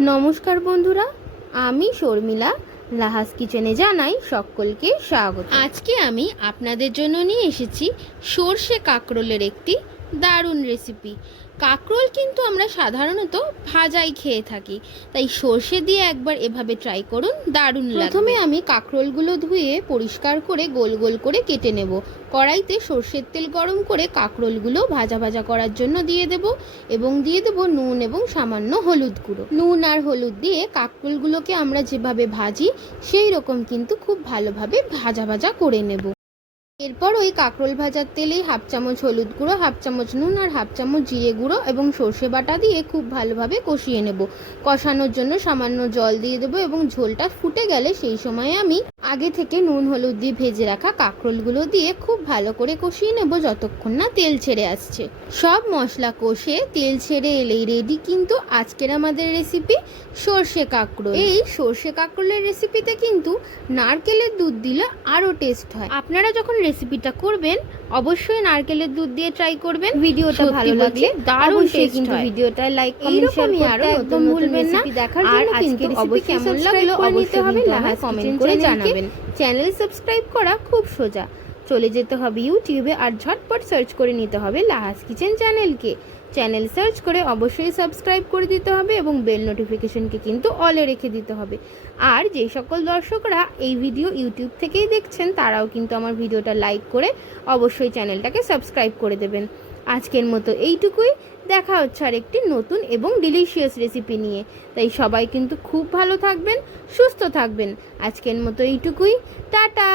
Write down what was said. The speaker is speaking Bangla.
নমস্কার বন্ধুরা, আমি শর্মিলা লাহাস কিচেনে জানাই সকলকে স্বাগত। আজকে আমি আপনাদের জন্য নিয়ে এসেছি সর্ষে কাঁকরোলের একটি দারুণ রেসিপি। কাঁকরোল কিন্তু আমরা সাধারণত ভাজাই খেয়ে থাকি, তাই সর্ষে দিয়ে একবার এভাবে ট্রাই করুন, দারুণ লাগবে। প্রথমে আমি কাঁকরোলগুলো ধুয়ে পরিষ্কার করে গোল গোল করে কেটে নেব। কড়াইতে সর্ষের তেল গরম করে কাঁকরোলগুলো ভাজা ভাজা করার জন্য দিয়ে দেব এবং দিয়ে দেব নুন এবং সামান্য হলুদ গুঁড়ো। নুন আর হলুদ দিয়ে কাঁকরোলগুলোকে আমরা যেভাবে ভাজি সেই রকম কিন্তু খুব ভালোভাবে ভাজা ভাজা করে নেব। এরপর ওই কাঁকরোল ভাজার তেলেই হাফ চামচ হলুদ গুঁড়ো, হাফ চামচ নুন আর হাফ চামচ জিরে গুঁড়ো এবং সর্ষে বাটা দিয়ে খুব ভালোভাবে কষিয়ে নেব। কষানোর জন্য সামান্য জল দিয়ে দেবো এবং ঝোলটা ফুটে গেলে সেই সময়ে আমি আগে থেকে নুন হলুদ দিয়ে ভেজে রাখা কাঁকরোলগুলো দিয়ে খুব ভালো করে কষিয়ে নেব যতক্ষণ না তেল ছেড়ে আসছে। সব মশলা কষে তেল ছেড়ে এলেই রেডি কিন্তু আজকের আমাদের রেসিপি সর্ষে কাঁকরোল। এই সর্ষে কাঁকরোলের রেসিপিতে কিন্তু নারকেলের দুধ দিলে আরও টেস্ট হয়। আপনারা যখন রেসিপিটা করবেন অবশ্যই নারকেলের দুধ দিয়ে ট্রাই করবেন। ভিডিওটা ভালো লাগলে দারুণ টেস্ট কিন্তু ভিডিওটা লাইক কমেন্ট শেয়ার করতে একদম ভুলবেন না। দেখার জন্য কিন্তু অবশ্যই কেমন লাগলো অবশ্যই হবে লাহাস কমেন্ট করে জানাবেন। চ্যানেল সাবস্ক্রাইব করা খুব সোজা, চলে যেতে হবে ইউটিউবে আর ঝটপট সার্চ করে নিতে হবে লাহাস কিচেন চ্যানেলকে। চ্যানেল সার্চ করে অবশ্যই সাবস্ক্রাইব করে দিতে হবে এবং বেল নোটিফিকেশনকে কিন্তু অলে রেখে দিতে হবে। আর যেই সকল দর্শকরা এই ভিডিও ইউটিউব থেকেই দেখছেন তারাও কিন্তু আমার ভিডিওটা লাইক করে অবশ্যই চ্যানেলটাকে সাবস্ক্রাইব করে দেবেন। আজকের মতো এইটুকুই, দেখা হচ্ছে আর একটি নতুন এবং ডিলিশিয়াস রেসিপি নিয়ে। তাই সবাই কিন্তু খুব ভালো থাকবেন, সুস্থ থাকবেন। আজকের মতো এইটুকুই, টাটা।